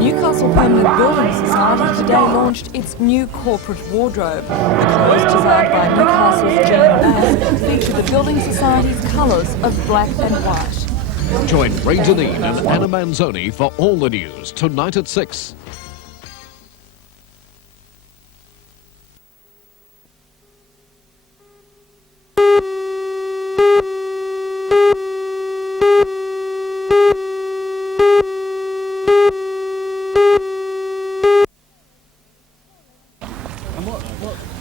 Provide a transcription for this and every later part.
Newcastle Permanent Building Society today launched its new corporate wardrobe. The clothes designed by Newcastle's Jane Mann feature the Building Society's colours of black and white. Join Ray Deneen and Anna Manzoni for all the news tonight at 6.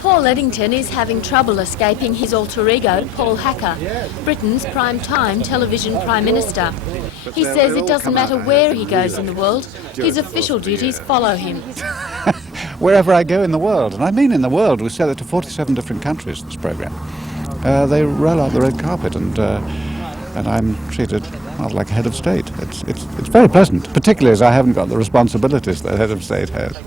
Paul Eddington is having trouble escaping his alter ego, Paul Hacker, Britain's prime-time television Prime Minister. He says it doesn't matter where he goes in the world, his official duties follow him. Wherever I go in the world, and I mean in the world, we sell it to 47 different countries, this programme. They roll out the red carpet and I'm treated like head of state. It's very pleasant, particularly as I haven't got the responsibilities that head of state has.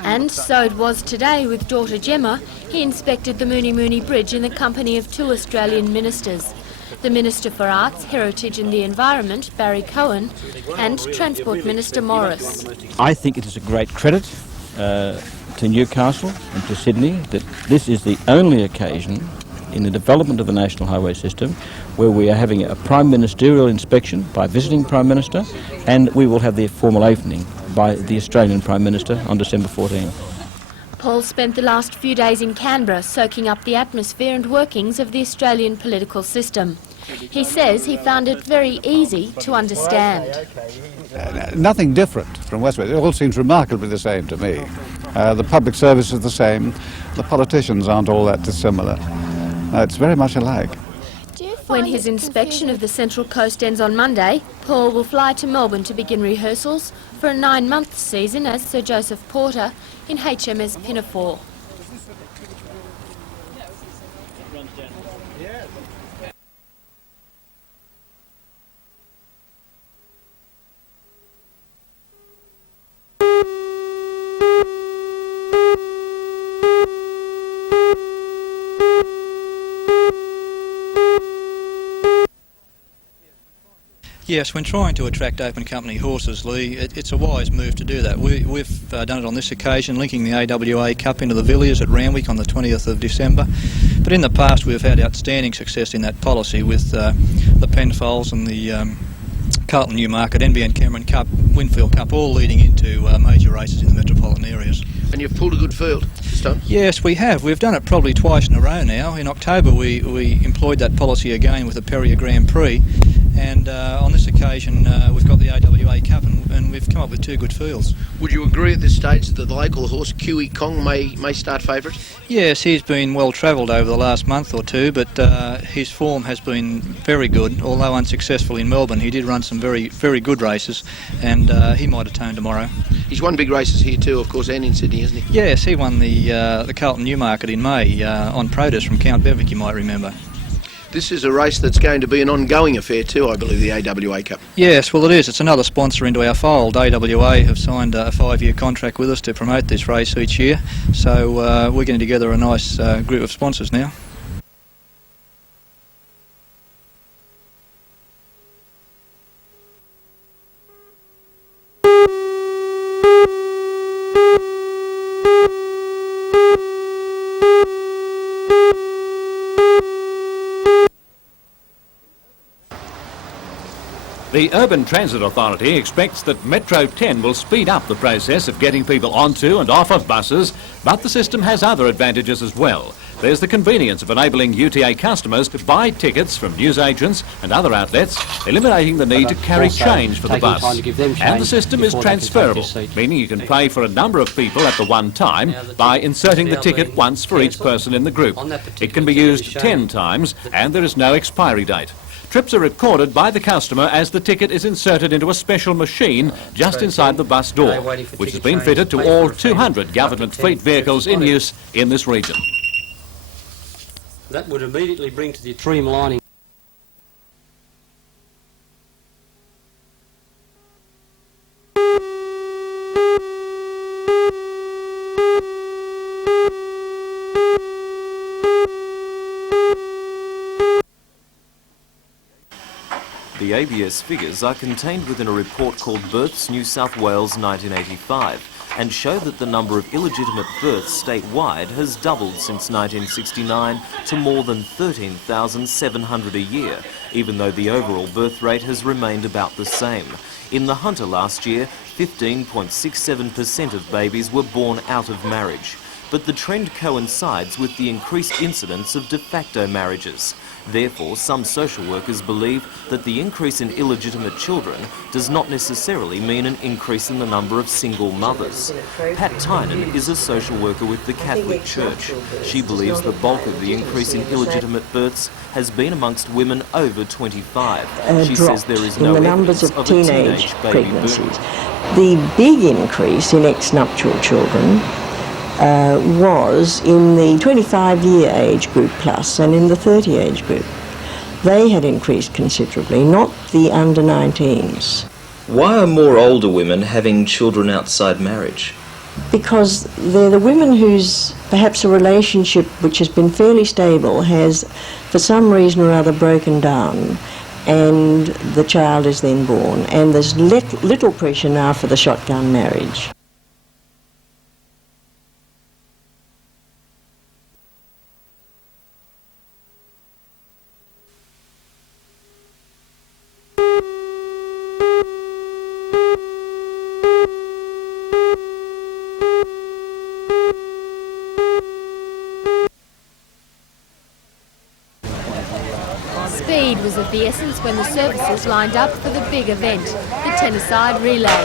And so it was today with daughter Gemma. He inspected the Mooney Mooney Bridge in the company of 2 Australian ministers. The Minister for Arts, Heritage and the Environment, Barry Cohen, and Transport Minister Morris. I think it is a great credit to Newcastle and to Sydney that this is the only occasion in the development of the national highway system where we are having a prime ministerial inspection by visiting Prime Minister, and we will have the formal opening by the Australian Prime Minister on December 14. Paul spent the last few days in Canberra soaking up the atmosphere and workings of the Australian political system. He says he found it very easy to understand. Nothing different from Westminster. It all seems remarkably the same to me. The public service is the same. The politicians aren't all that dissimilar. It's very much alike. When his inspection of the Central Coast ends on Monday, Paul will fly to Melbourne to begin rehearsals for a 9-month season as Sir Joseph Porter in HMS Pinafore. Yes, when trying to attract open company horses, Lee, it's a wise move to do that. We've done it on this occasion, linking the AWA Cup into the Villiers at Randwick on the 20th of December. But in the past we've had outstanding success in that policy with the Penfolds and the Carlton Newmarket, NBN Cameron Cup, Winfield Cup, all leading into major races in the metropolitan areas. And you've pulled a good field, Stone? Yes, we have. We've done it probably twice in a row now. In October we employed that policy again with the Perrier Grand Prix, and on this occasion we've got the AWA Cup and we've come up with 2 good fields. Would you agree at this stage that the local horse Kiwi Kong may start favourite? Yes, he's been well travelled over the last month or two, but his form has been very good. Although unsuccessful in Melbourne, he did run some very, very good races, and he might atone tomorrow. He's won big races here too, of course, and in Sydney, hasn't he? Yes, he won the Carlton Newmarket in May on protest from Count Bevic, you might remember. This is a race that's going to be an ongoing affair too, I believe, the AWA Cup. Yes, well it is. It's another sponsor into our fold. AWA have signed a 5-year contract with us to promote this race each year, so we're getting together a nice group of sponsors now. The Urban Transit Authority expects that Metro 10 will speed up the process of getting people onto and off of buses, but the system has other advantages as well. There's the convenience of enabling UTA customers to buy tickets from newsagents and other outlets, eliminating the need to carry change for the bus. And the system is transferable, meaning you can pay for a number of people at the one time by inserting the ticket once for each person in the group. It can be used 10 times and there is no expiry date. Trips are recorded by the customer as the ticket is inserted into a special machine just inside the bus door, which has been fitted to all 200 government fleet vehicles in use in this region. That would immediately bring to the streamlining. The ABS figures are contained within a report called Births New South Wales 1985 and show that the number of illegitimate births statewide has doubled since 1969 to more than 13,700 a year, even though the overall birth rate has remained about the same. In the Hunter last year, 15.67% of babies were born out of marriage. But the trend coincides with the increased incidence of de facto marriages. Therefore, some social workers believe that the increase in illegitimate children does not necessarily mean an increase in the number of single mothers. Pat Tynan is a social worker with the Catholic Church. She believes the bulk of the increase in illegitimate births has been amongst women over 25. She says there is no evidence of a teenage baby boom. The big increase in ex-nuptial children was in the 25-year age group plus and in the 30 age group. They had increased considerably, not the under-19s. Why are more older women having children outside marriage? Because they're the women whose perhaps a relationship which has been fairly stable has for some reason or other broken down, and the child is then born, and there's little pressure now for the shotgun marriage. Speed was of the essence when the services lined up for the big event, the Tennyside Relay,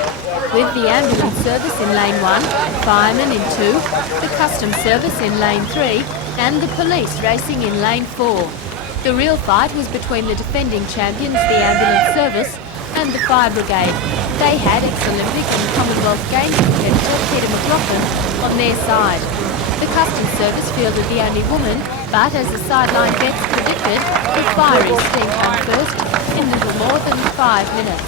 with the ambulance service in lane 1, firemen in 2, the customs service in lane 3, and the police racing in lane 4. The real fight was between the defending champions, the ambulance service, and the fire brigade. They had ex-Olympic and Commonwealth Games competitor Peter McLaughlin on their side. The customs service fielded the only woman, but as the sideline vets predicted, the fiery steam come first in little more than 5 minutes.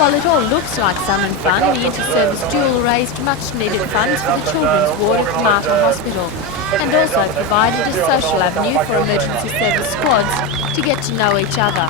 While it all looks like sun and fun, the inter-service duel raised much-needed funds for the children's ward at Mater Hospital, and also provided a social avenue for emergency service squads to get to know each other.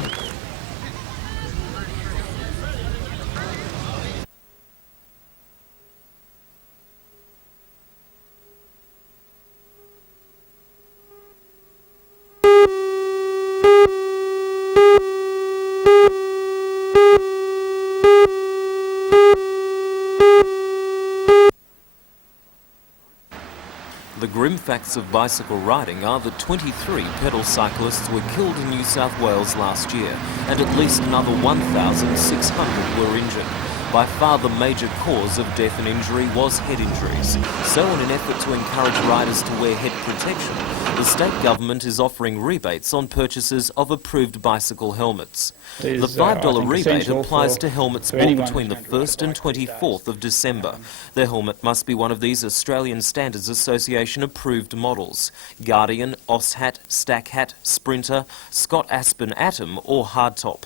The grim facts of bicycle riding are that 23 pedal cyclists were killed in New South Wales last year, and at least another 1,600 were injured. By far the major cause of death and injury was head injuries. So in an effort to encourage riders to wear head protection, the state government is offering rebates on purchases of approved bicycle helmets. The $5 rebate applies to helmets bought between the 1st and 24th of December. The helmet must be one of these Australian Standards Association approved models: Guardian, OSHAT, Stackhat, Sprinter, Scott Aspen Atom or Hardtop.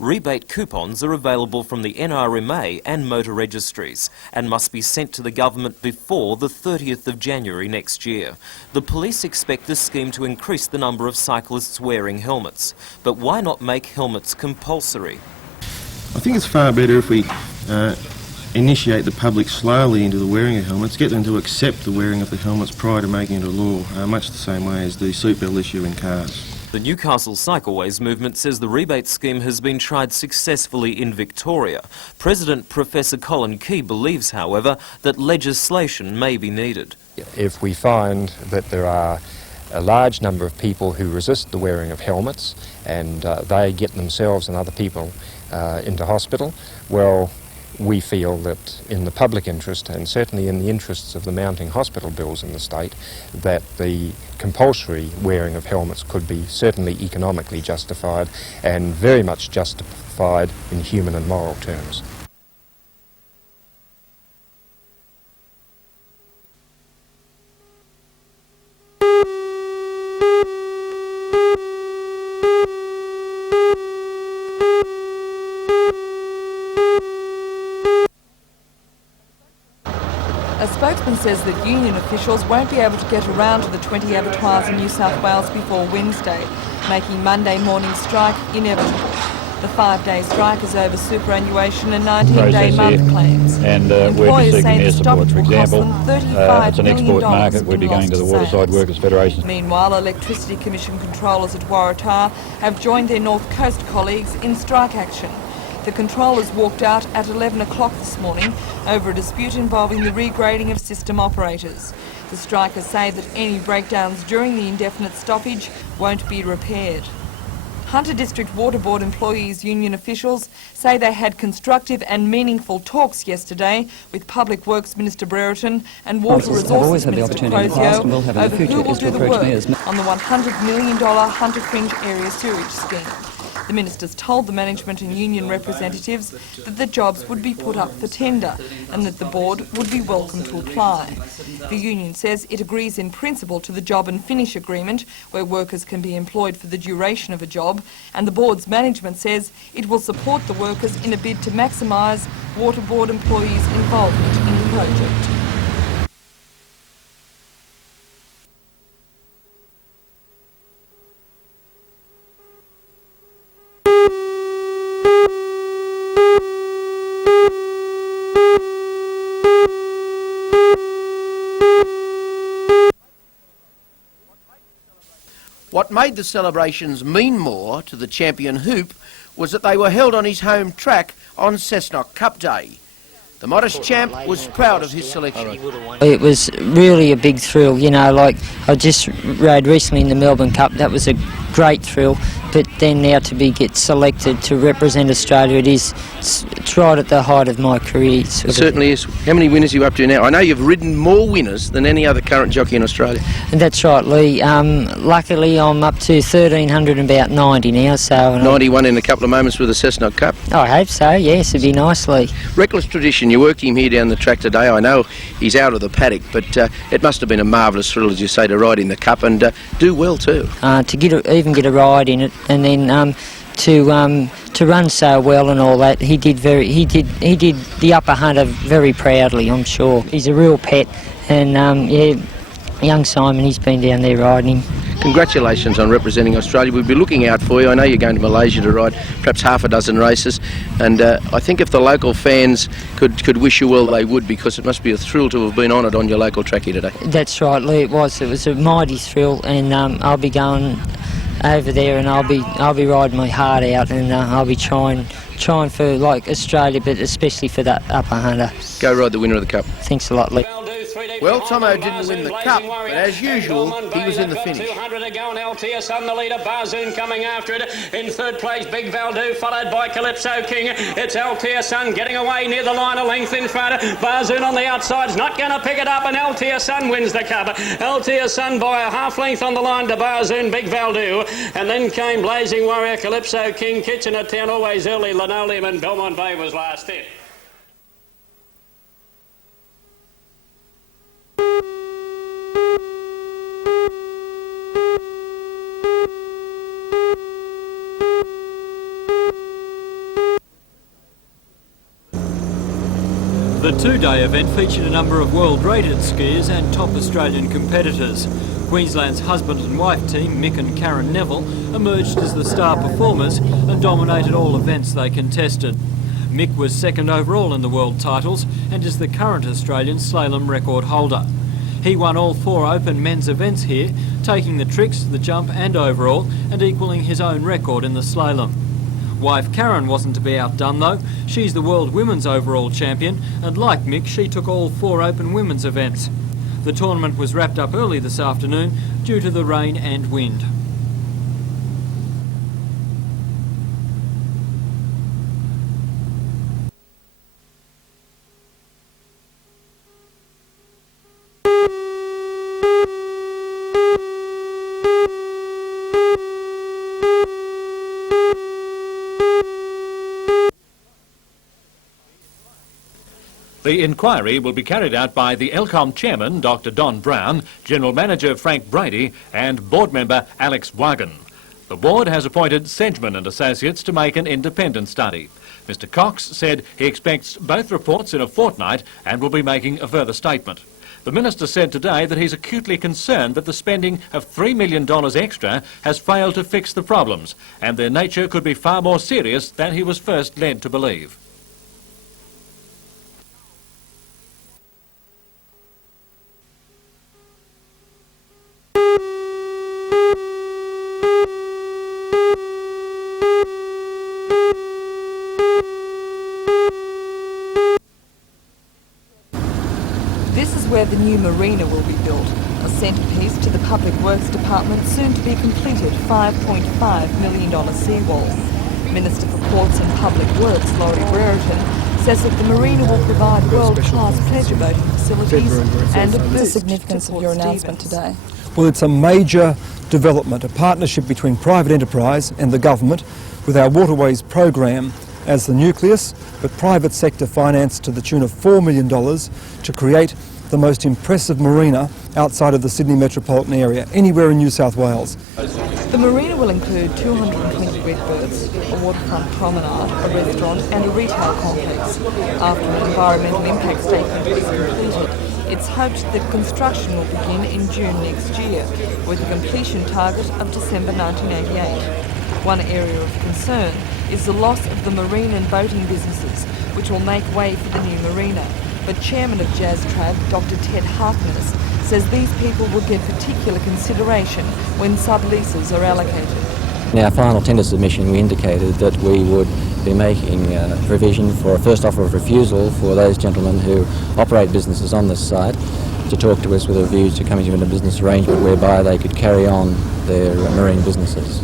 Rebate coupons are available from the NRMA and motor registries and must be sent to the government before the 30th of January next year. The police expect this scheme to increase the number of cyclists wearing helmets. But why not make helmets compulsory? I think it's far better if we initiate the public slowly into the wearing of helmets, get them to accept the wearing of the helmets prior to making it a law, much the same way as the seatbelt issue in cars. The Newcastle Cycleways movement says the rebate scheme has been tried successfully in Victoria. President Professor Colin Key believes, however, that legislation may be needed. If we find that there are a large number of people who resist the wearing of helmets and they get themselves and other people into hospital, well, we feel that in the public interest, and certainly in the interests of the mounting hospital bills in the state, that the compulsory wearing of helmets could be certainly economically justified and very much justified in human and moral terms. A spokesman says that union officials won't be able to get around to the 20 abattoirs in New South Wales before Wednesday, making Monday morning's strike inevitable. The 5-day strike is over superannuation and 19-day month claims. And we're Employers seeking say their the stop support. For will cost example, them $35 it's an million export market. We'd be in going to the lost Waterside sales. Workers Federation. Meanwhile, Electricity Commission controllers at Waratah have joined their North Coast colleagues in strike action. The controllers walked out at 11 o'clock this morning over a dispute involving the regrading of system operators. The strikers say that any breakdowns during the indefinite stoppage won't be repaired. Hunter District Water Board Employees Union officials say they had constructive and meaningful talks yesterday with Public Works Minister Brereton and Water Resources Minister Crozio over who will do the work on the $100 million Hunter Fringe Area Sewerage Scheme. The ministers told the management and union representatives that the jobs would be put up for tender and that the board would be welcome to apply. The union says it agrees in principle to the job and finish agreement, where workers can be employed for the duration of a job, and the board's management says it will support the workers in a bid to maximise water board employees' involvement in the project. What made the celebrations mean more to the champion hoop was that they were held on his home track on Cessnock Cup Day. The modest champ was proud of his selection. It was really a big thrill, you know, like I just rode recently in the Melbourne Cup. That was a great thrill, but then now to get selected to represent Australia, it's right at the height of my career. It certainly is. How many winners are you up to now? I know you've ridden more winners than any other current jockey in Australia. And that's right, Lee. Luckily I'm up to 1,390 now. So 91 in a couple of moments with the Cessnock Cup. I hope so, yes, it'd be nice, Lee. Reckless Tradition, you worked him here down the track today. I know he's out of the paddock, but it must have been a marvellous thrill, as you say, to ride in the Cup and do well too. To even get a ride in it, and then to run so well and all that, he did the upper hunter very proudly, I'm sure. He's a real pet, and yeah, young Simon, he's been down there riding him. Congratulations on representing Australia. We'll be looking out for you. I know you're going to Malaysia to ride perhaps half a dozen races, and I think if the local fans could wish you well, they would, because it must be a thrill to have been honoured on your local track here today. That's right, Lee. It was a mighty thrill, and I'll be going over there, and I'll be riding my heart out, and I'll be trying for like Australia, but especially for that upper hunter. Go ride the winner of the Cup. Thanks a lot, Lee. Well, Tomo didn't win the Cup, but as usual, he was in the finish. 200 to go, and LTS on the leader. Barzoon coming after it. In third place, Big Valdu, followed by Calypso King. It's LTS getting away near the line, a length in front. Barzoon on the outside's not going to pick it up, and LTS wins the Cup. LTS by a half length on the line to Barzoon, Big Valdu. And then came Blazing Warrior, Calypso King, Kitchener Town, always early, Linoleum, and Belmont Bay was last hit. The two-day event featured a number of world-rated skiers and top Australian competitors. Queensland's husband and wife team, Mick and Karen Neville, emerged as the star performers and dominated all events they contested. Mick was second overall in the world titles and is the current Australian slalom record holder. He won all 4 open men's events here, taking the tricks, the jump and overall, and equalling his own record in the slalom. Wife Karen wasn't to be outdone though. She's the world women's overall champion, and like Mick, she took all 4 open women's events. The tournament was wrapped up early this afternoon due to the rain and wind. The inquiry will be carried out by the ELCOM chairman, Dr. Don Brown, General Manager Frank Brady and board member Alex Wagon. The board has appointed Sedgman and Associates to make an independent study. Mr. Cox said he expects both reports in a fortnight and will be making a further statement. The Minister said today that he's acutely concerned that the spending of $3 million extra has failed to fix the problems, and their nature could be far more serious than he was first led to believe. This is where the new marina will be built, a centrepiece to the Public Works Department's soon-to-be completed $5.5 million seawall. Minister for Ports and Public Works, Laurie Brereton, says that the marina will provide world-class pleasure boating facilities and a boost. The significance of your announcement today? Well, it's a major development, a partnership between private enterprise and the government with our waterways program as the nucleus, but private sector finance to the tune of $4 million to create the most impressive marina outside of the Sydney metropolitan area, anywhere in New South Wales. The marina will include 220 redbirds, a waterfront promenade, a restaurant and a retail complex. After an environmental impact statement is completed, it's hoped that construction will begin in June next year, with a completion target of December 1988. One area of concern is the loss of the marine and boating businesses, which will make way for the new marina. But Chairman of JazTrab, Dr. Ted Harkness, says these people will get particular consideration when subleases are allocated. In our final tender submission, we indicated that we would be making provision for a first offer of refusal for those gentlemen who operate businesses on this site to talk to us with a view to coming to a business arrangement whereby they could carry on their marine businesses.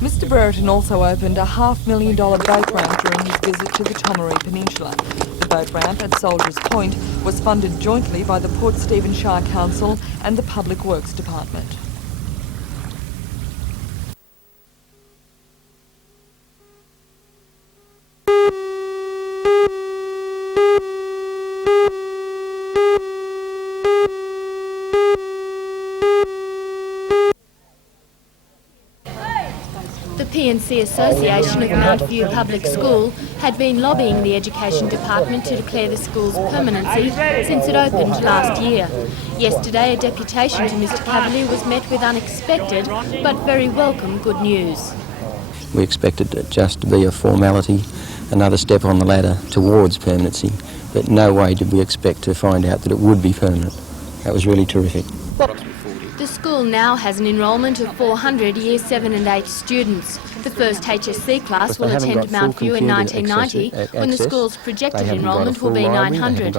Mr Brereton also opened a $500,000 boat ramp during his visit to the Tomaree Peninsula. The boat ramp at Soldiers Point was funded jointly by the Port Stephen Shire Council and the Public Works Department. The P&C Association of Mount View Public School had been lobbying the Education Department to declare the school's permanency since it opened last year. Yesterday, a deputation to Mr Cavalier was met with unexpected but very welcome good news. We expected it just to be a formality, another step on the ladder towards permanency, but no way did we expect to find out that it would be permanent. That was really terrific. The school now has an enrolment of 400 Year 7 and 8 students. The first HSC class will attend Mount View in 1990, when the school's projected enrolment will be 900.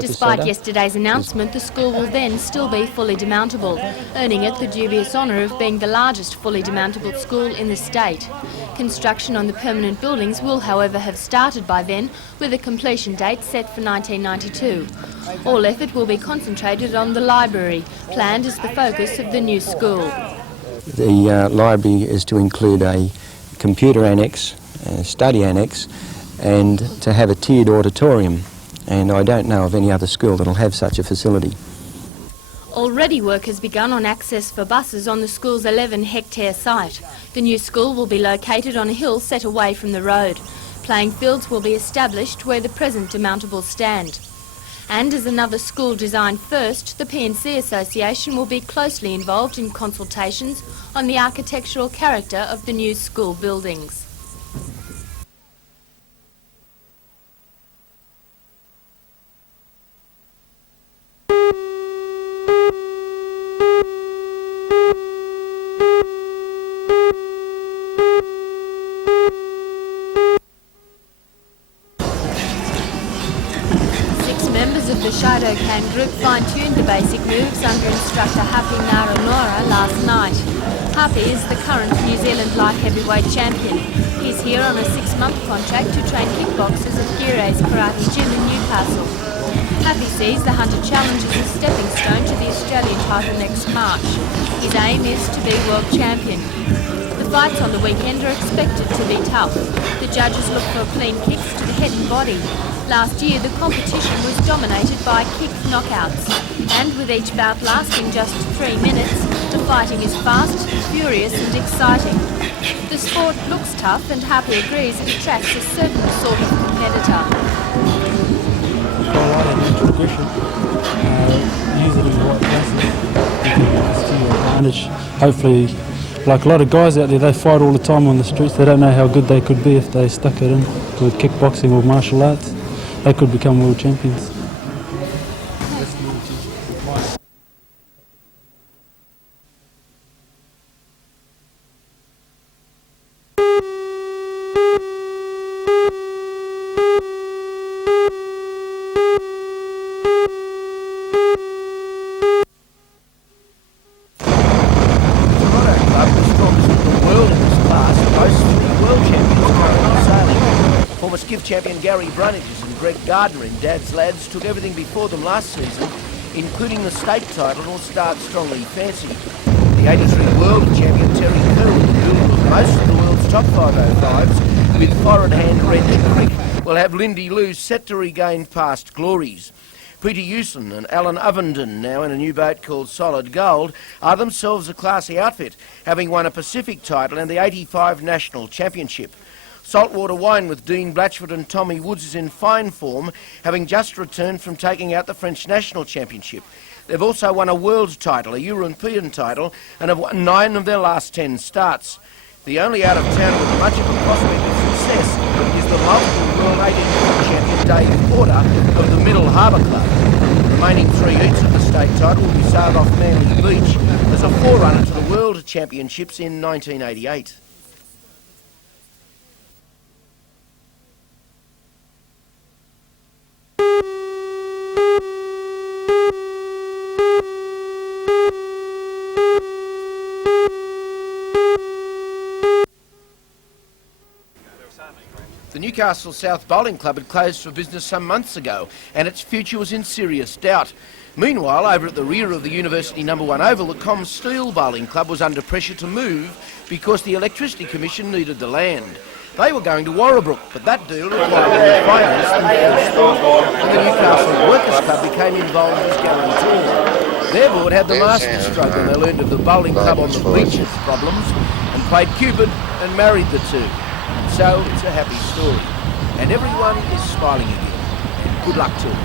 Despite yesterday's announcement, the school will then still be fully demountable, earning it the dubious honour of being the largest fully demountable school in the state. Construction on the permanent buildings will, however, have started by then, with a completion date set for 1992. All effort will be concentrated on the library, planned as the focus of the new school. The library is to include a computer annex, a study annex, and to have a tiered auditorium. And I don't know of any other school that will have such a facility. Already work has begun on access for buses on the school's 11-hectare site. The new school will be located on a hill set away from the road. Playing fields will be established where the present demountables stand. And as another school designed first, the P&C Association will be closely involved in consultations on the architectural character of the new school buildings. The Overtaking group fine-tuned the basic moves under instructor Happy Naranora last night. Happy is the current New Zealand light heavyweight champion. He's here on a 6-month contract to train kickboxers at Gire's Karate Gym in Newcastle. Happy sees the Hunter Challenge as a stepping stone to the Australian title next March. His aim is to be world champion. The fights on the weekend are expected to be tough. The judges look for clean kicks to the head and body. Last year, the competition was dominated by kick knockouts, and with each bout lasting just 3 minutes, the fighting is fast, furious and exciting. The sport looks tough, and Happy agrees it attracts a certain sort of competitor. highlighting progression, use it in the right places, it's to your advantage. Hopefully, like a lot of guys out there, they fight all the time on the streets. They don't know how good they could be if they stuck it in with kickboxing or martial arts. They could become world champions. Champion Gary Bruniges and Greg Gardner in Dad's Lads took everything before them last season, including the state title and will start strongly fancied. The 83 world champion Terry Curran, who with most of the world's top 505s, with foreign hand Red Creek, will have Lindy Lou set to regain past glories. Peter Hewson and Alan Ovenden, now in a new boat called Solid Gold, are themselves a classy outfit, having won a Pacific title and the 85 National Championship. Saltwater Wine with Dean Blatchford and Tommy Woods is in fine form, having just returned from taking out the French National Championship. They've also won a world title, a European title, and have won 9 of their last 10 starts. The only out-of-town with much of a prospect of success is the multiple World 18-foot champion Dave Porter of the Middle Harbour Club. The remaining 3 heats of the state title will be sailed off Manly Beach as a forerunner to the World Championships in 1988. The Newcastle South Bowling Club had closed for business some months ago and its future was in serious doubt. Meanwhile, over at the rear of the University No. 1 Oval, the Com Steel Bowling Club was under pressure to move because the Electricity Commission needed the land. They were going to Warrabrook, but that deal required more finance than first thought, and the Newcastle Workers Club became involved as guarantor. Their board had the masterstroke when they learned of the bowling club on the beaches problems and played Cupid and married the two. So it's a happy story, and everyone is smiling again, and good luck to them.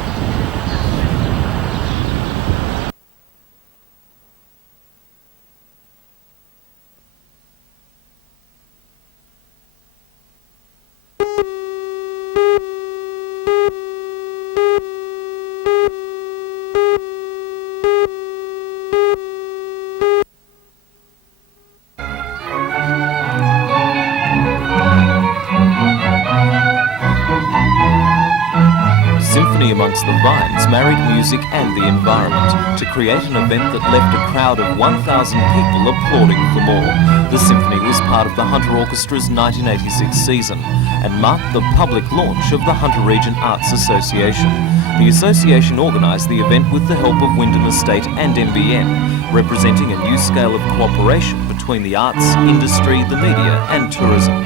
Symphony amongst the vines married music and the environment to create an event that left a crowd of 1,000 people applauding for more. The Symphony was part of the Hunter Orchestra's 1986 season and marked the public launch of the Hunter Region Arts Association. The association organised the event with the help of Wyndham Estate and NBN, representing a new scale of cooperation between the arts, industry, the media and tourism.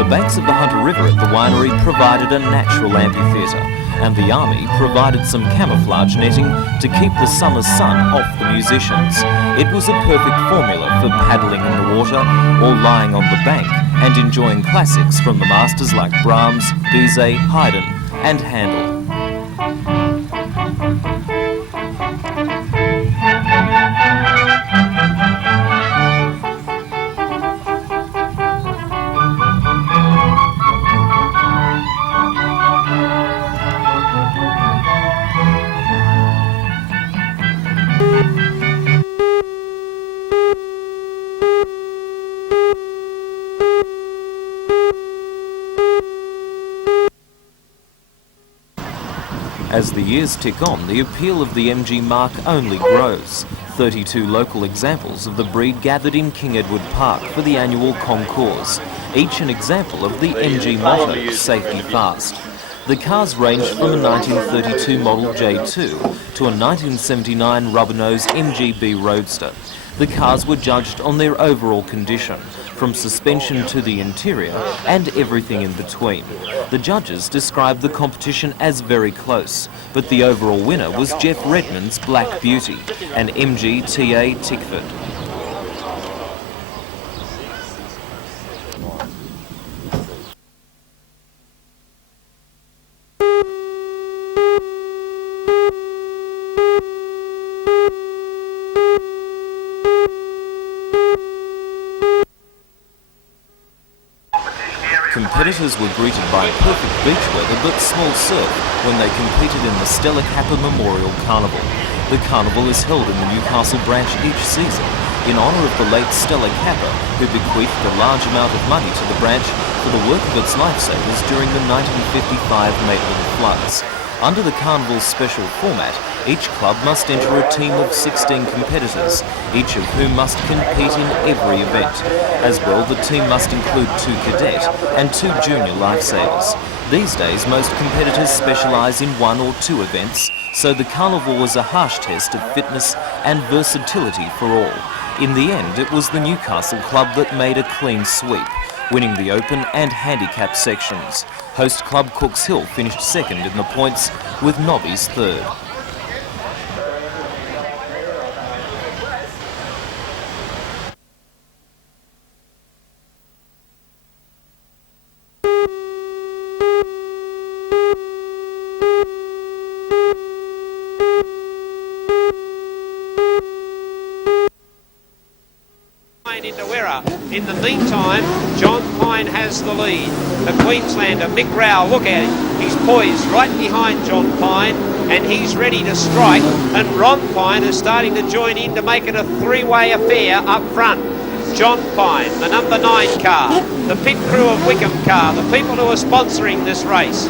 The banks of the Hunter River at the winery provided a natural amphitheatre, and the Army provided some camouflage netting to keep the summer sun off the musicians. It was a perfect formula for paddling in the water or lying on the bank and enjoying classics from the masters like Brahms, Bizet, Haydn and Handel. As the years tick on, the appeal of the MG mark only grows. 32 local examples of the breed gathered in King Edward Park for the annual concours, each an example of the MG motto, safety fast. The cars ranged from a 1932 model J2 to a 1979 rubber-nosed MGB Roadster. The cars were judged on their overall condition, from suspension to the interior and everything in between. The judges described the competition as very close, but the overall winner was Jeff Redmond's Black Beauty, an MG TA Tickford. Competitors were greeted by perfect beach weather but small surf when they competed in the Stella Kappa Memorial Carnival. The carnival is held in the Newcastle branch each season in honour of the late Stella Kappa, who bequeathed a large amount of money to the branch for the work of its lifesavers during the 1955 Maitland floods. Under the carnival's special format, each club must enter a team of 16 competitors, each of whom must compete in every event. As well, the team must include 2 cadet and 2 junior lifesavers. These days, most competitors specialise in 1 or 2 events, so the carnival was a harsh test of fitness and versatility for all. In the end, it was the Newcastle club that made a clean sweep, winning the open and handicap sections. Host club Cooks Hill finished second in the points, with Nobbies third. In the meantime, John Pine has the lead. The Queenslander, Mick Rowell, look at him. He's poised right behind John Pine and he's ready to strike. And Ron Pine is starting to join in to make it a 3-way affair up front. John Pine, the number 9 car, the pit crew of Wickham car, the people who are sponsoring this race.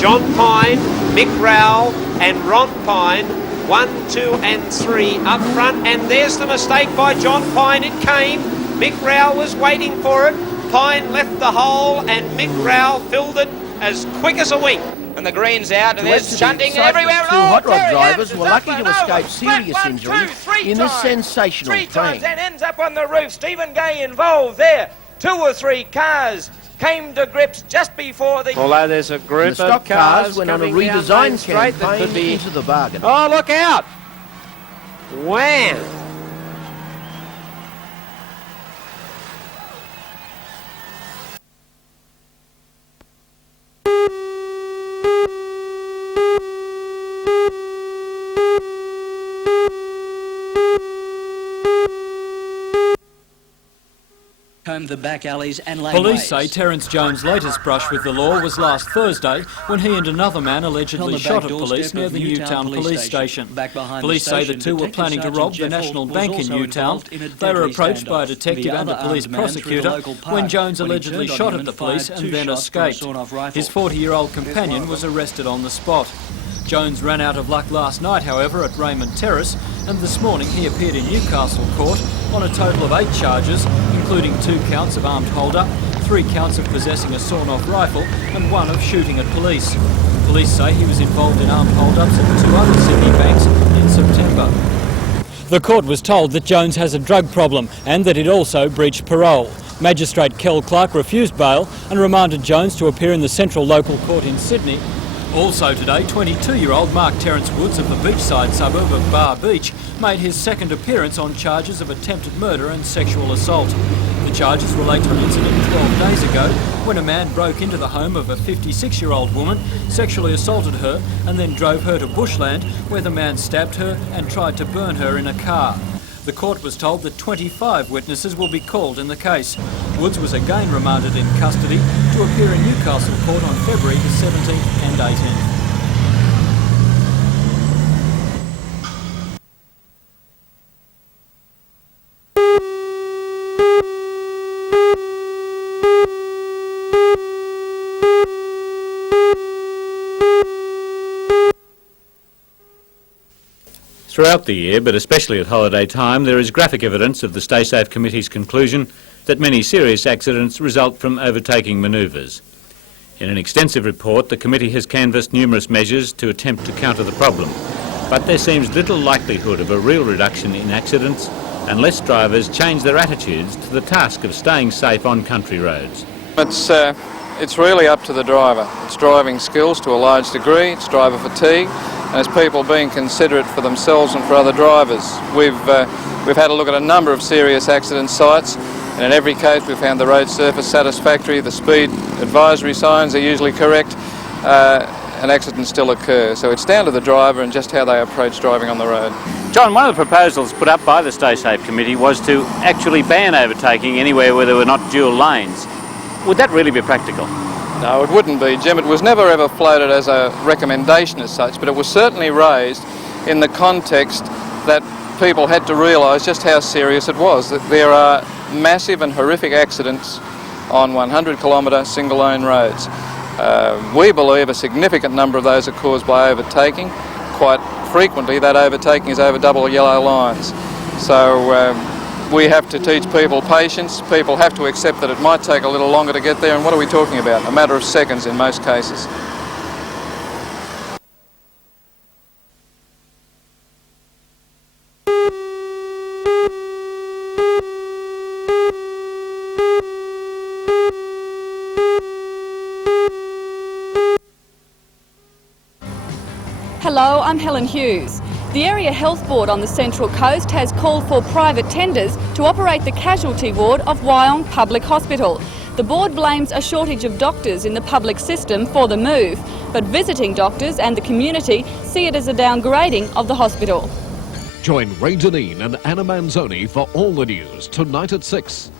John Pine, Mick Rowell and Ron Pine, 1, 2 and 3 up front. And there's the mistake by John Pine. It came. Mick Rowell was waiting for it. Pine left the hole and Mick Rowell filled it as quick as a wink. And the green's out and there's shunting everywhere. Two hot rod drivers were lucky to escape serious injury in this sensational prank. And ends up on the roof. Stephen Gay involved there. 2 or 3 cars came to grips just before the... Although there's a group of stock cars went on a redesign Strait that could be into the bargain. Oh, look out! Wham! Comb the back alleys and laneways. Police say Terence Jones' latest brush with the law was last Thursday when he and another man allegedly shot at police near the Newtown police station. Police say the two were planning to rob the National Bank in Newtown. They were approached by a detective and a police prosecutor when Jones allegedly shot at the police and then escaped. His 40-year-old companion was arrested on the spot. Jones ran out of luck last night, however, at Raymond Terrace, and this morning he appeared in Newcastle Court on a total of 8 charges, including 2 counts of armed hold-up, 3 counts of possessing a sawn-off rifle, and 1 of shooting at police. Police say he was involved in armed hold-ups at 2 other Sydney banks in September. The court was told that Jones has a drug problem and that he'd also breached parole. Magistrate Kel Clark refused bail and remanded Jones to appear in the Central Local Court in Sydney. Also today, 22-year-old Mark Terence Woods of the beachside suburb of Bar Beach made his second appearance on charges of attempted murder and sexual assault. The charges relate to an incident 12 days ago when a man broke into the home of a 56-year-old woman, sexually assaulted her and then drove her to bushland where the man stabbed her and tried to burn her in a car. The court was told that 25 witnesses will be called in the case. Woods was again remanded in custody to appear in Newcastle Court on February the 17th and 18th. Throughout the year, but especially at holiday time, there is graphic evidence of the Stay Safe Committee's conclusion that many serious accidents result from overtaking manoeuvres. In an extensive report, the committee has canvassed numerous measures to attempt to counter the problem, but there seems little likelihood of a real reduction in accidents unless drivers change their attitudes to the task of staying safe on country roads. It's really up to the driver. It's driving skills to a large degree, it's driver fatigue, and it's people being considerate for themselves and for other drivers. We've had a look at a number of serious accident sites, and in every case we've found the road surface satisfactory, the speed advisory signs are usually correct, and accidents still occur. So it's down to the driver and just how they approach driving on the road. John, one of the proposals put up by the Stay Safe Committee was to actually ban overtaking anywhere where there were not dual lanes. Would that really be practical? No, it wouldn't be, Jim. It was never ever floated as a recommendation as such, but it was certainly raised in the context that people had to realise just how serious it was, that there are massive and horrific accidents on 100-kilometre single-lane roads. We believe a significant number of those are caused by overtaking. Quite frequently that overtaking is over double yellow lines. So we have to teach people patience. People have to accept that it might take a little longer to get there, and what are we talking about? A matter of seconds in most cases. Hello, I'm Helen Hughes. The Area Health Board on the Central Coast has called for private tenders to operate the casualty ward of Wyong Public Hospital. The board blames a shortage of doctors in the public system for the move, but visiting doctors and the community see it as a downgrading of the hospital. Join Ray Deneen and Anna Manzoni for all the news tonight at 6.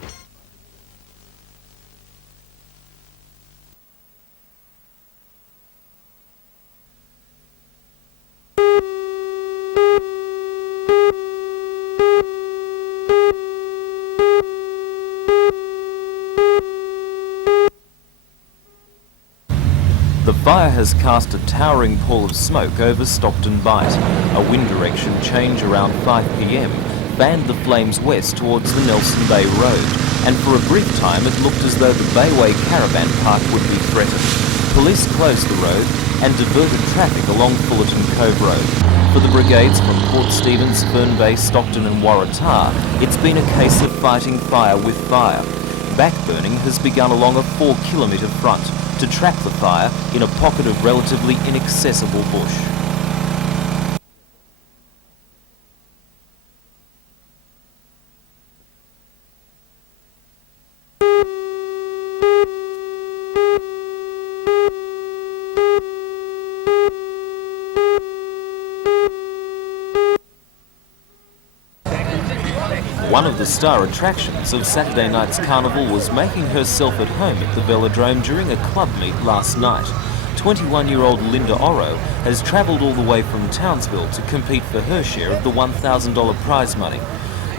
The fire has cast a towering pall of smoke over Stockton Bight. A wind direction change around 5 p.m. fanned the flames west towards the Nelson Bay Road, and for a brief time it looked as though the Bayway Caravan Park would be threatened. Police closed the road and diverted traffic along Fullerton Cove Road. For the brigades from Port Stephens, Fern Bay, Stockton and Waratah, it's been a case of fighting fire with fire. Backburning has begun along a 4-kilometre front to trap the fire in a pocket of relatively inaccessible bush. One of the star attractions of Saturday night's Carnival was making herself at home at the Velodrome during a club meet last night. 21-year-old Linda Oro has travelled all the way from Townsville to compete for her share of the $1,000 prize money.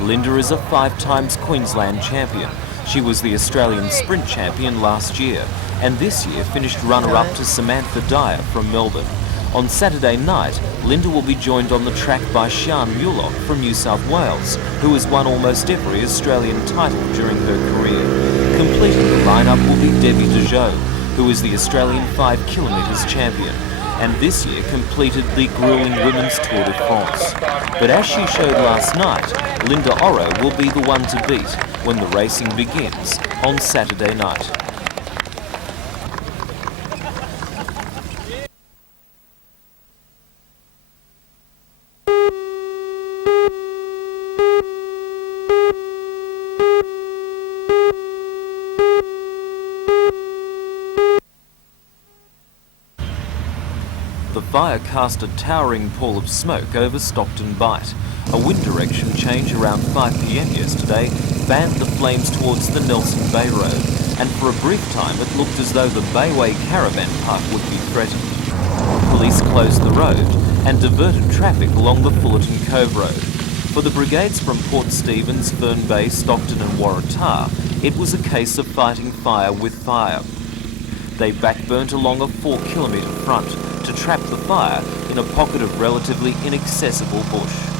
Linda is a 5-times Queensland champion. She was the Australian sprint champion last year, and this year finished runner-up to Samantha Dyer from Melbourne. On Saturday night, Linda will be joined on the track by Sian Mulock from New South Wales, who has won almost every Australian title during her career. Completing the lineup will be Debbie Dejoux, who is the Australian 5 kilometres champion, and this year completed the gruelling Women's Tour de France. But as she showed last night, Linda Oro will be the one to beat when the racing begins on Saturday night. The fire cast a towering pall of smoke over Stockton Bight. A wind direction change around 5 p.m. yesterday fanned the flames towards the Nelson Bay Road, and for a brief time it looked as though the Bayway Caravan Park would be threatened. Police closed the road and diverted traffic along the Fullerton Cove Road. For the brigades from Port Stephens, Fern Bay, Stockton and Waratah, it was a case of fighting fire with fire. They backburnt along a 4-kilometre front to trap the fire in a pocket of relatively inaccessible bush.